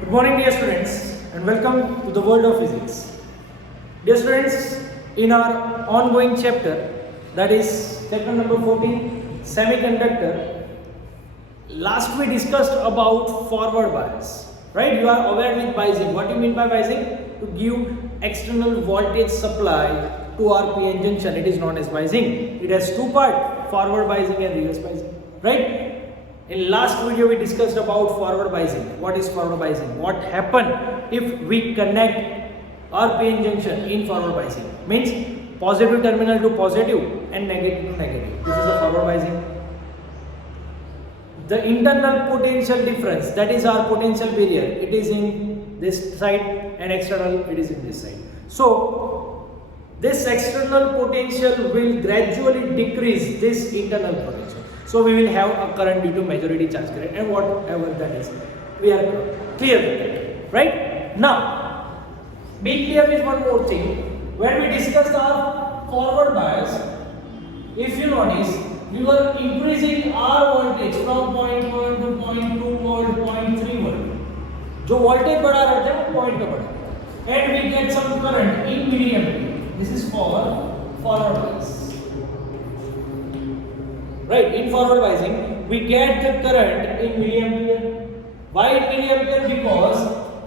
Good morning, dear students, and welcome to the world of physics. Dear students, in our ongoing chapter, that is chapter number 14, semiconductor, last we discussed about forward bias, right? You are aware with biasing. What do you mean by biasing? To give external voltage supply to our PN junction, it is known as biasing. It has two parts, forward biasing and reverse biasing, right? In last video we discussed about forward biasing. What is forward biasing? What happen if we connect our PN junction in forward biasing? Means positive terminal to positive and negative to negative. This is a forward biasing. The internal potential difference, that is our potential barrier, it is in this side, and external it is in this side. So this external potential will gradually decrease this internal potential. So we will have a current due to majority charge current, and whatever that is, we are clear with that, right? Now, be clear with one more thing. When we discussed our forward bias, if you notice, we were increasing our voltage from 0.1 to 0.2 volt, 0.3 volt. जो voltage बढ़ा रहता है वो point पे बढ़ा रहता है, and we get some current in milliampere. This is for forward bias. Right, in forward biasing, we get the current in milliampere. Why in milliampere? Because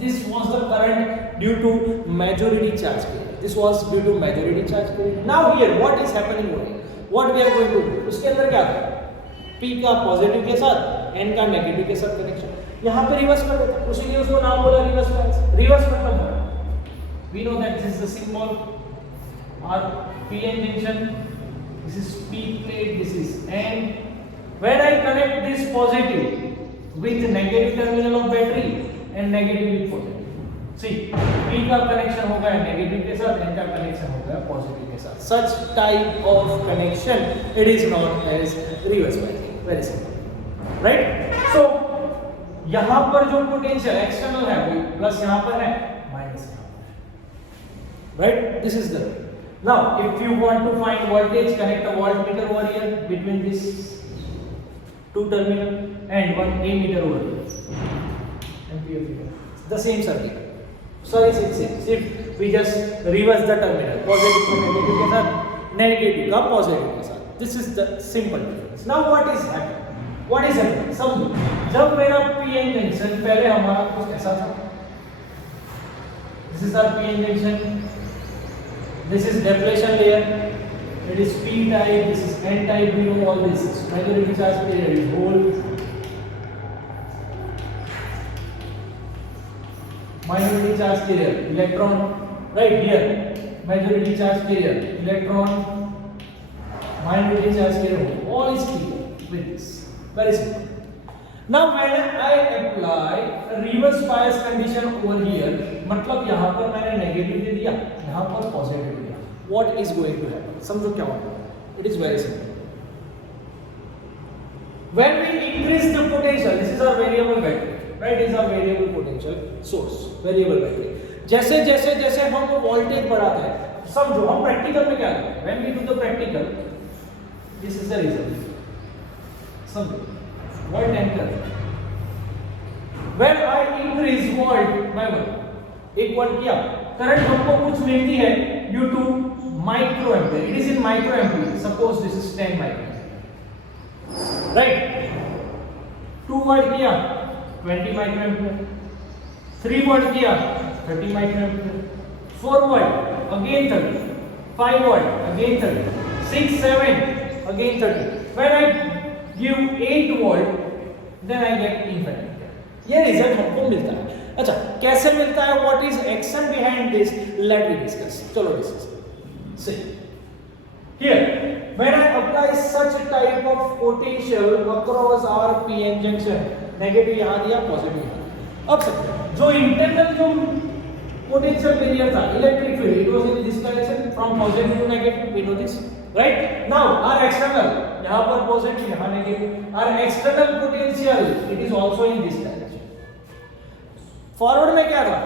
this was the current due to majority charge current. This was due to majority charge current. Now here, what is happening over here? What we are going to do? उसके अंदर क्या था? P का positive के साथ, N का negative के साथ कनेक्शन. यहाँ पे रिवर्स कर देते हैं. उसीलिए उसको नाम बोला रिवर्स बायस. रिवर्स मतलब क्या? We know that this is the symbol. Our PN junction. This is P plate, this is N. When I connect this positive with negative terminal of battery and negative with positive. See, P का connection होगा negative के साथ, N का connection होगा positive के साथ. Such type of connection, it is known as reverse biasing. Very simple, right? So यहाँ पर जो पोटेंशियल एक्सटर्नल है वो प्लस यहाँ पर है, माइनस यहाँ पर, right? This is the Now, if you want to find voltage, connect a voltmeter over here between these two terminal and one ammeter over here. The same circuit. Sorry, it's if we just reverse the terminal, positive को negative के साथ, negative का positive के साथ. This is the simple difference. Now, what is happening? What is happening? समझो, जब मेरा PN junction पहले हमारा कुछ ऐसा था. This is our PN junction. This is depletion layer. It is P type. This is N type. We know all this. Majority charge carrier is hole. Minority charge carrier, electron. Right here. Majority charge carrier, electron. Minority charge carrier, all is clear with this. Very simple. Now when I apply a reverse bias condition over here, मतलब यहाँ पर मैंने negative दे दिया, यहाँ पर positive दे दिया. What is going to happen? समझो क्या होगा? It is very simple. When we increase the potential, this is our variable battery, right? This is our variable potential source, variable battery. जैसे जैसे जैसे हम वोल्टेज बढ़ाते हैं, समझो हम प्रैक्टिकल में क्या करते हैं? When we do the practical, this is the result. समझो. Volt enter. When I increase volt by 1, एक वोल्ट किया, करंट हमको कुछ मिलती है due to microampere. It is in microampere. Suppose this is 10 microampere. Right? 2 volt किया, 20 microampere. 3 volt किया, 30 microampere. 4 volt, again 30. 5 volt, again 30. 6, 7, again 30. When I give 8 volt, then I get infinite. ये result हमको मिलता है. अच्छा, कैसे मिलता है? What is action behind this? Let me discuss. चलो discuss. See, here when I apply such type of potential across our PN junction, negative यहाँ दिया, positive यहाँ. अब समझो, जो internal जो potential barrier था, electric field, it was in this direction from positive to negative. We know this. Right? Now our external, यहाँ पर positive, यहाँ negative. Our external potential, it is also in this direction. Forward में क्या था?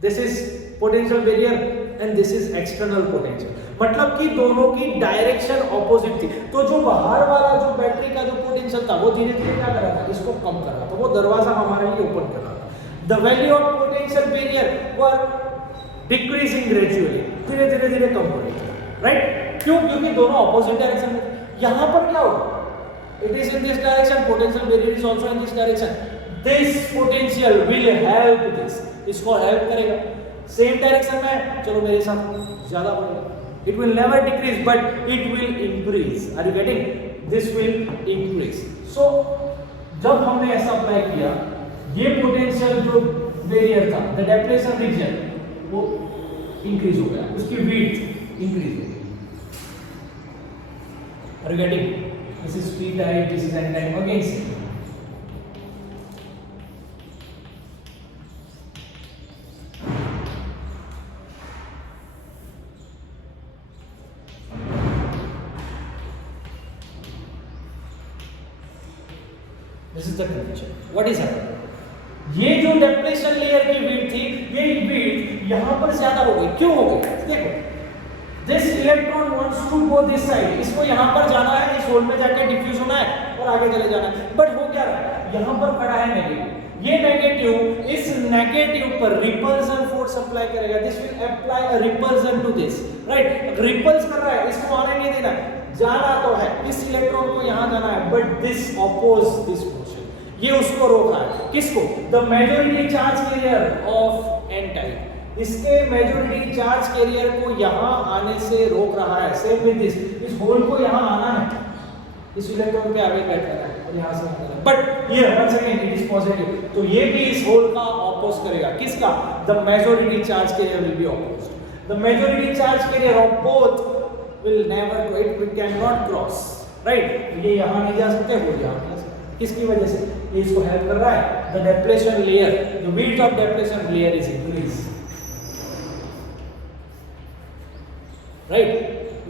This is potential barrier and this is external potential. मतलब कि दोनों की डायरेक्शन ऑपोजिट थी. तो जो बाहर वाला जो बैटरी का जो पोटेंशियल था वो धीरे धीरे क्या कर रहा था, इसको कम कर रहा था. वो दरवाजा हमारे लिए ओपन कर रहा था. The value of potential barrier were decreasing gradually, धीरे धीरे धीरे कम हो रही है, राइट? क्यों? क्योंकि दोनों ऑपोजिट डायरेक्शन में। यहां पर क्या होगा? It is in this direction, potential barrier is also in this direction, this potential will help this, इसको हेल्प करेगा। सेम डायरेक्शन में, चलो मेरे साथ ज्यादा बढ़ेगा, it will never decrease but it will increase, are you getting? This will increase. So जब हमने ऐसा अप्लाई किया, ये पोटेंशियल जो बैरियर था, द डेप्लेशन रीजन, वो इंक्रीज हो गया, उसकी विड्थ इंक्रीज हो गई। Are you getting? This is P type, this is N type, again same. This is the condition. What is happening? ये जो डेप्लेशन लेयर की विड्थ थी, ये विड्थ यहां पर ज्यादा हो गई। क्यों हो गई? देखो, this electron wants to go this side, इसको यहां पर जाना है, इस होल में जाके डिफ्यूज होना है और आगे चले जाना है। बट वो क्या है, यहां पर खड़ा है नेगेटिव, ये नेगेटिव इस नेगेटिव पर रिपल्सन फोर्स अप्लाई करेगा, this will apply a repulsion to this, right? Repulse कर रहा है, इसको आने नहीं देना, जाना तो है, इस इलेक्ट्रॉन को यहां जाना है, but this oppose this motion, ये उसको रोक रहा है। किसको? The majority charge carrier of n type, इसके मेजॉरिटी चार्ज कैरियर को यहां आने से रोक रहा है। सेम विद दिस, इस होल को यहां आना है, इस इलेक्ट्रॉन के आगे बैठना है और यहां से आना है, बट ये one second it is positive, तो ये भी इस होल का ऑपोज करेगा। किसका? The majority charge carrier will be oppose, the majority charge carrier of both will never go, it cannot cross, right? ये यहाँ नहीं जा सकते, हो यहाँ जा सकते। किसकी वजह से? ये इसको हेल्प कर रहा है, the depletion layer, the width of depletion layer is increased, right?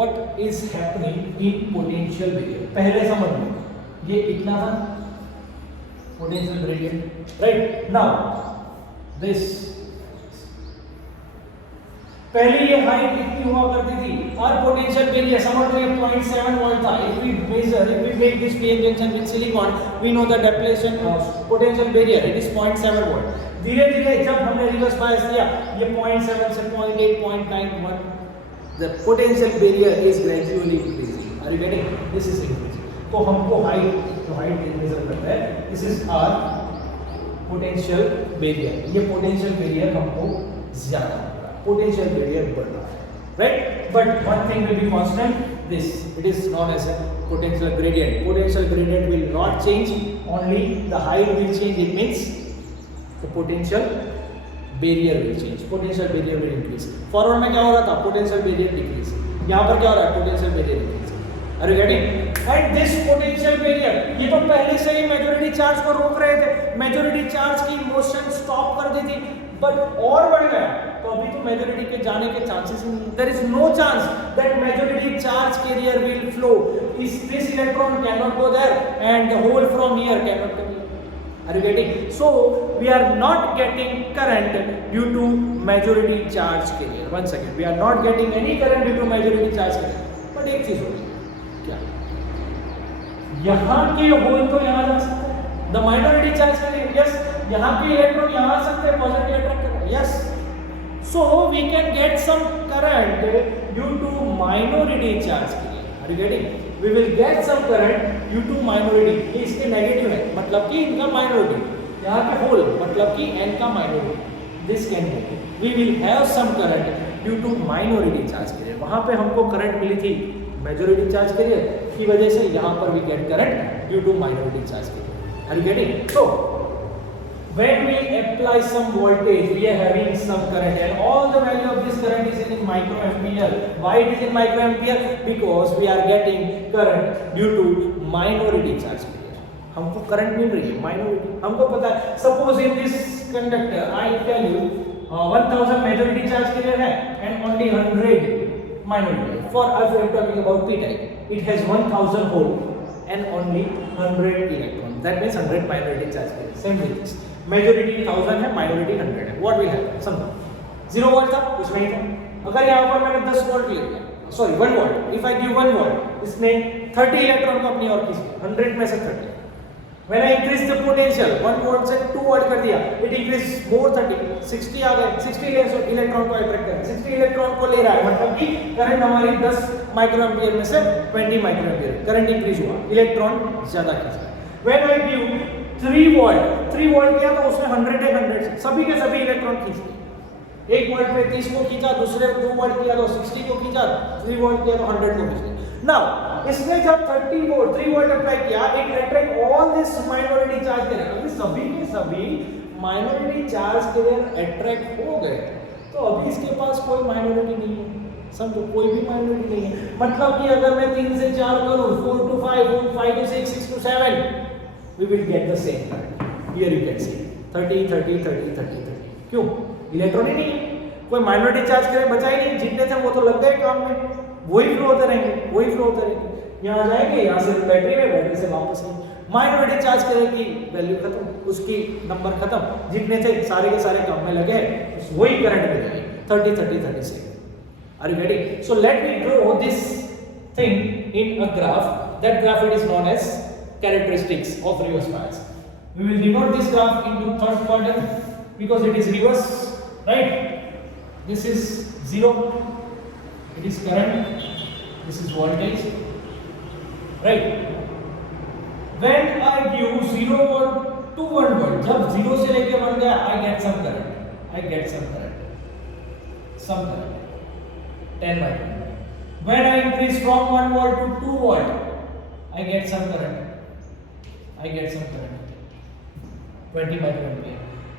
What is happening in potential barrier? पहले समझ लो, ये इतना था potential gradient, right? Now this, पहले ये हाइट कितनी हुआ करती थी, और पोटेंशियल बैरियर समझ लो ये 0.7 वोल्ट था। If we measure, if we make this PN junction with silicon, we know the depletion potential barrier, it is 0.7 volt. धीरे धीरे जब हमने रिवर्स बायस किया, ये 0.7 से 0.8, 0.91, the potential barrier is gradually increasing, are you getting? This is increasing. तो हमको height, जो हाइट मेजर करता है, this is our potential barrier, ये पोटेंशियल बैरियर हमको ज्यादा, potential barrier बढ़ रहा है, right? But one thing will be constant, this, it is known as a potential gradient. Potential gradient will not change, only the height will change. It means the potential barrier will change, potential barrier will increase. Forward में क्या हो रहा था? Potential barrier decrease. यहाँ पर क्या हो रहा है? Potential barrier increase. Are you getting? And this potential barrier, ये तो पहले से ही मेजॉरिटी चार्ज को रोक रहे थे, मेजॉरिटी चार्ज की मोशन स्टॉप कर दी थी, बट और बढ़ गया, तो अभी तो मेजॉरिटी के जाने के चांसेस ही नहीं। There is no chance that majority charge carrier will flow, this electron can not go there and the hole from here can not come here. Are you getting? So we are not getting current due to majority charge carrier. One second, we are not getting any current due to majority charge carrier. But एक चीज होगी, क्या? यहाँ के whole तो यहाँ जा सकते हैं, the minority charge carrier, yes, यहाँ के इलेक्ट्रॉन यहाँ आ सकते हैं, पॉजिटिव अट्रैक्ट कर रहे हैं, yes. So we can get some current due to minority charge carrier. Are you getting? We will get some current due to minority. ये इसके नेगेटिव है, मतलब कि इनका माइनॉरिटी, यहाँ के होल मतलब कि n का minority, this can be. We will have some current due to minority charge carrier. वहाँ पे हमको करंट मिली थी मेजॉरिटी चार्ज कैरियर की वजह से, यहाँ पर we get current due to minority charge carrier. Are you getting? So when we apply some voltage, we are having some current, and all the value of this current is in microampere. Why it is in microampere? Because we are getting current due to minority charge carrier. हमको current मिल रही है minority, हमको पता है। Suppose in this conductor I tell you 1000 majority charge carrier है and only 100 minority. For us we are talking about p type, it has 1000 hole and only 100 electron, that means 100 minority charge carrier. Same with this, majority 1000 है, minority 100 है, what will happen? समझो 0 volt था, कुछ नहीं था। अगर यहाँ पर मैंने 10 वोल्ट ले लिया, sorry 1 volt, if I give 1 volt, इसने 30 इलेक्ट्रॉन को अपनी ओर खींच लिया, 100 में से 30। When I increase the potential 1 volt से 2 ऐड कर दिया, इट इंक्रीज मोर 30, 60 आ गए, 60 इलेक्ट्रॉन को अट्रैक्ट कर, 60 इलेक्ट्रॉन को ले रहा है, मतलब कि करंट हमारी 10 माइक्रो एम्पियर में से 20 माइक्रो एम्पियर करंट इंक्रीज हुआ, इलेक्ट्रॉन ज्यादा खींच रहा है। व्हेन आई गिव 3 वोल्ट किया तो उसने 100 है, 100 सभी के सभी इलेक्ट्रॉन खींच लिए। 1 वोल्ट पे 30 को खींचा, दूसरे 2 वोल्ट किया तो 60 को खींचा, 3 वोल्ट किया तो 100 को खींच लिया। नाउ इसने जब 3 वोल्ट अप्लाई किया, it attract all this minority charge के, अभी सभी के सभी माइनॉरिटी चार्ज के अट्रैक्ट हो गए, तो अभी इसके पास कोई माइनॉरिटी नहीं है, समझो कोई भी माइनॉरिटी नहीं है। मतलब कि अगर मैं 3 से 4 करूं, 4 to 5, 5 to 6, 6 to 7, we will get the same current. Here you can see 30 30 30 30 30। क्यों? इलेक्ट्रॉन ही नहीं है, कोई माइनॉरिटी चार्ज करे बचा ही नहीं, जितने थे वो तो लग गए काम में, वही फ्लो होते रहेंगे, वही फ्लो होते रहेंगे, यहाँ जाएंगे, यहाँ से बैटरी में, बैटरी से वापस आएंगे, माइनॉरिटी चार्ज करे की वैल्यू खत्म, उसकी नंबर खत्म, जितने थे सारे के सारे काम में लगे, वही करंट मिलेगी 30 30 30 से। Are you ready? So let me draw this thing in a graph. That graph it is known as characteristics of reverse bias. We will denote this graph into third quadrant because it is reverse, right? This is 0, it is current, this is voltage, right? When I give 0 volt to 1 volt, जब 0 से लेके 1 गया, I get some current, some current, 10 microampere. When I increase from 1 volt to 2 volt, I get some current, 20 microampere.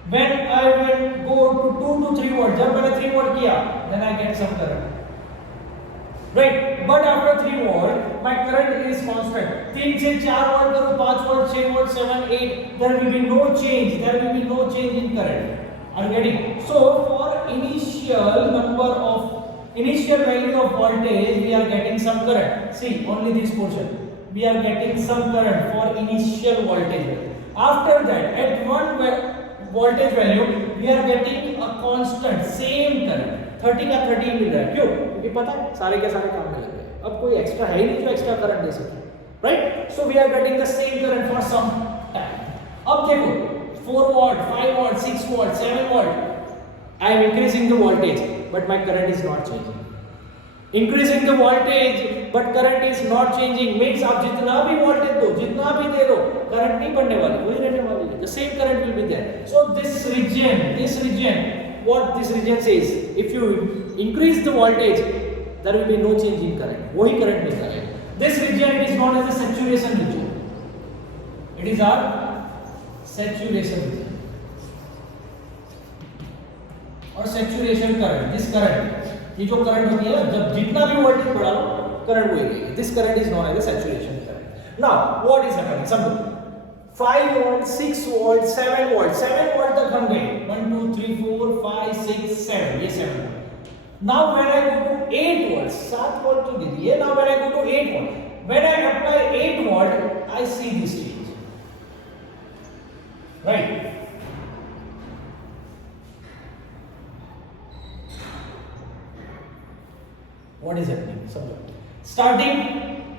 When I will go to 2 to 3 volt, जब मैंने 3 volt किया, then I get some current, right? But after 3 volt, my current is constant. 3 से 4 volt करूँ, 5 volt, 6 volt, 7, 8, there will be no change in current. Are you getting? So for initial value of voltage, we are getting some current. See, only this portion. We are getting some current for initial voltage. After that, at one voltage value, we are getting a constant same current. 30 का 30 मिल रहा है, क्यों? क्योंकि पता है सारे के सारे काम में लग गए, अब कोई एक्स्ट्रा है ही नहीं जो एक्स्ट्रा करंट दे सके, right? So we are getting the same current for some time. अब देखो 4 volt, 5 volt, 6 volt, 7 volt, I am increasing the voltage, but my current is not changing. Increasing the voltage, but current is not changing means आप जितना भी voltage दो, जितना भी दे दो, current नहीं बढ़ने वाली, वही रहने वाली है. The same current will be there. So this region, what this region says, if you increase the voltage, there will be no change in current. वही current मिलता है. This region is known as the saturation region. It is our saturation region. और saturation current, this current, ये जो current होती है ना, जब जितना भी वोल्टेज बढ़ा लो करंट वही रहेगी. This current is known as saturation current. Now what is happening, समझो 5 वोल्ट, 6 वोल्ट, 7 वोल्ट, 7 वोल्ट तक हम गए, 1 2 3 4 5 6 7, ये 7 volt. Now when I go to 8 volt, 7 volt तो दे दिए. Now when I go to 8 volt, when I apply 8 volt, I see this change, right? What is happening? So, starting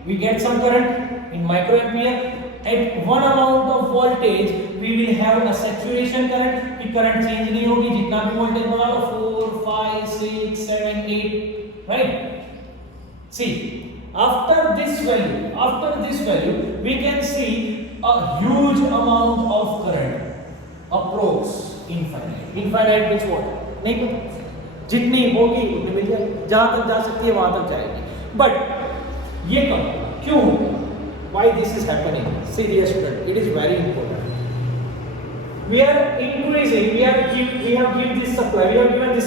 we get some current in microampere. At one amount of voltage we will have a saturation current. कि current change नहीं होगी, जितना भी voltage बढ़ा लो, 4 5 6 7 8, right? See, after this value we can see a huge amount of current, approx infinite means what? नहीं पता, जितनी होगी उतनी मिल जाएगी, जहां तक जा सकती है वहां तक जाएगी. बट ये कब, क्यों, why this is happening? See dear student, it is very important. We are increasing, we have given this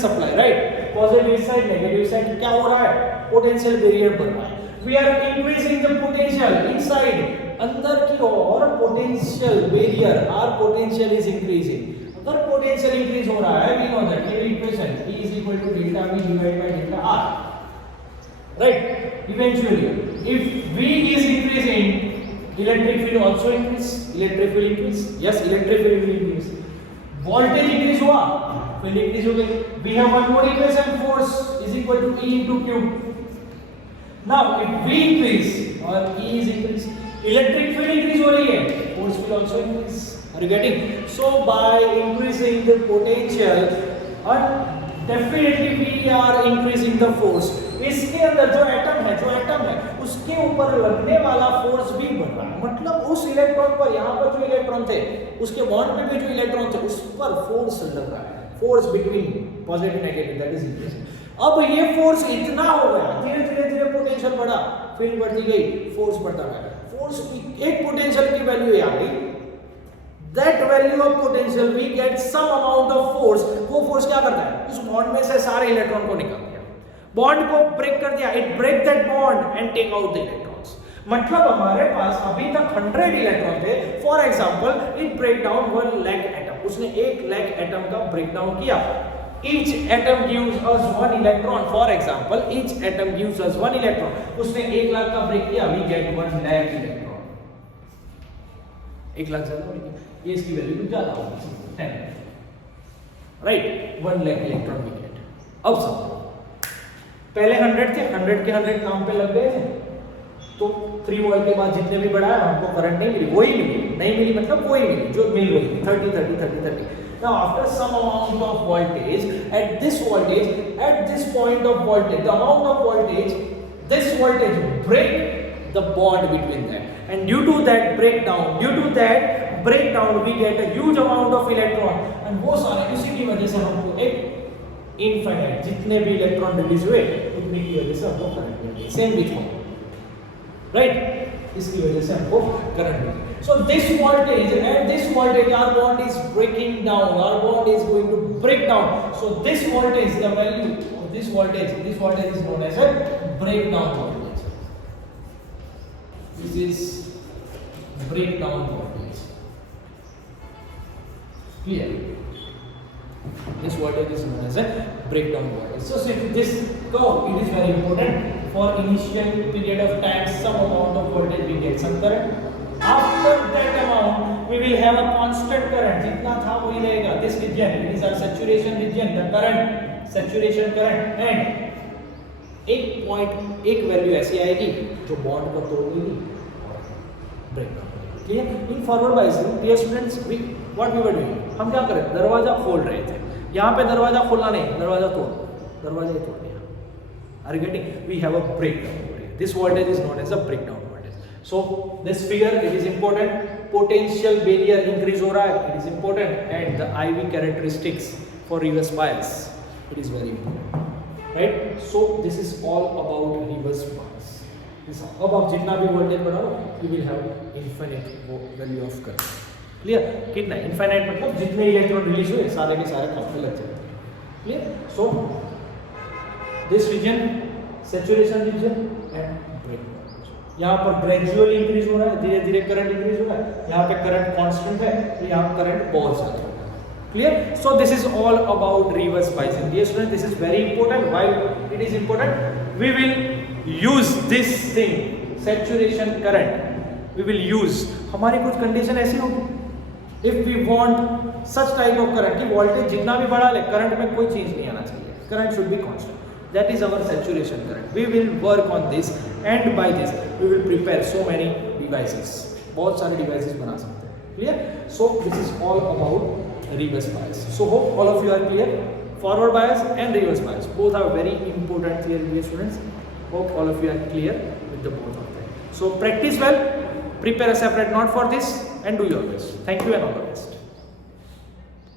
supply, right? Positive side, negative side, क्या हो रहा है? पोटेंशियल बैरियर बढ़ रहा है. We are increasing the potential inside, अंदर की ओर potential barrier, or potential is increasing. अगर पोटेंशियल इंक्रीज हो रहा है, we know that ये equation E is equal to delta V divided by delta R, right? Eventually, if V is increasing, electric field also increase. Yes, electric field will increase. Voltage increase हुआ, field increase हो गई. We have one more equation, force is equal to E into Q. Now, if V increase और E is increase, electric field increase हो रही है, force will also increase. Are you getting? So by increasing the potential, definitely we are increasing the force. इसके अंदर जो atom है उसके ऊपर लगने वाला फोर्स भी बढ़ रहा है, मतलब उस इलेक्ट्रॉन पर, यहाँ पर जो इलेक्ट्रॉन थे उसके बॉन्ड पे भी जो इलेक्ट्रॉन थे उस पर फोर्स लग रहा है, force between positive negative, that is increasing. अब ये फोर्स इतना हो गया, धीरे धीरे पोटेंशियल बढ़ा, फील्ड बढ़ती गई, फोर्स बढ़ता गया. फोर्स की एक पोटेंशियल की वैल्यू आ गई, that value of potential we get some amount of force. वो फोर्स क्या करता है, इस बॉन्ड में से सारे इलेक्ट्रॉन को निकाल दिया, बॉन्ड को ब्रेक कर दिया, it break that bond and take out the electrons. मतलब हमारे पास अभी तक 100 इलेक्ट्रॉन थे. For example it break down 1 lakh atom, उसने 1 lakh एटम का ब्रेक डाउन किया. Each atom gives us 1 electron. For example, each atom gives us 1 electron. उसने 1 लाख का ब्रेक किया, we get 1 lakh electron. 1 lakh ज्यादा नहीं, ये इसकी वैल्यू कुछ ज्यादा होगी, 10, right. 1 lakh electron we get. अब समझो, पहले 100 थे, 100 के 100 काम पे लग गए थे, तो 3 वोल्ट के बाद जितने भी बढ़ाया हमको करंट नहीं मिली, वही मिली, नहीं मिली मतलब वही मिली जो मिल रही थी, 30 30 30 30. Now after some amount of voltage, at this point of voltage, the amount of voltage, this voltage break the bond between them, and due to that breakdown we get a huge amount of electron, and वो सारे उसी की वजह से हमको एक infinite जितने भी इलेक्ट्रॉन रिलीज हुए उतने की वजह से हमको करंट मिल गया. सेम विथ राइट, इसकी वजह से हमको करंट मिल गया. So this voltage, at this voltage our bond is breaking down, our bond is going to break down. So this voltage, the value of this voltage is known as a breakdown voltage. This is breakdown voltage. Clear? This voltage is known as a breakdown voltage. So this curve, it is very important. For initial period of time, some amount of voltage we get some current. After that amount, we will have a constant current. जितना था वही रहेगा. This region, it is our saturation region. The current, saturation current, and एक value ऐसी आएगी जो bond को तोड़ देगी, breakdown. Clear? In forward biasing, dear students, what we were doing, हम क्या कर रहे थे, दरवाजा खोल रहे थे. यहाँ पे दरवाजा खोलना नहीं, दरवाजा तोड़, दरवाजा ही तोड़ दिया. Are you getting? We have a breakdown voltage. This voltage is known as a breakdown voltage. So this figure, it is important. Potential barrier increase हो रहा है, it is important, and the IV characteristics for reverse bias, it is very important, right? So this is all about reverse bias. अब आप जितना भी voltage बढ़ाओ, you will have infinite value of current. Clear? कितना infinite मतलब जितने electron release हुए सारे के सारे काम पे लग जाते हैं. Clear? So this region, saturation region and breakdown region. यहाँ पर ग्रेजुअली इंक्रीज हो रहा है, धीरे धीरे करंट इंक्रीज हो रहा है. यहाँ पे करंट कांस्टेंट है, तो यहाँ करंट बहुत ज्यादा होगा. Clear? So this is all about reverse biasing. Dear student, this is very important. Why it is important? We will use this thing, saturation current, we will use. हमारी कुछ condition ऐसी होगी, if we want such type of current कि voltage जितना भी बढ़ा ले, current में कोई चेंज नहीं आना चाहिए, current should be constant. That is our saturation current. We will work on this, and by this we will prepare so many devices. बहुत सारे devices बना सकते हैं. Clear? So this is all about reverse bias. So hope all of you are clear. Forward bias and reverse bias, both are very important theory, dear students. Hope all of you are clear with the both of them. So practice well, prepare a separate note for this, and do your best. Thank you and all the best.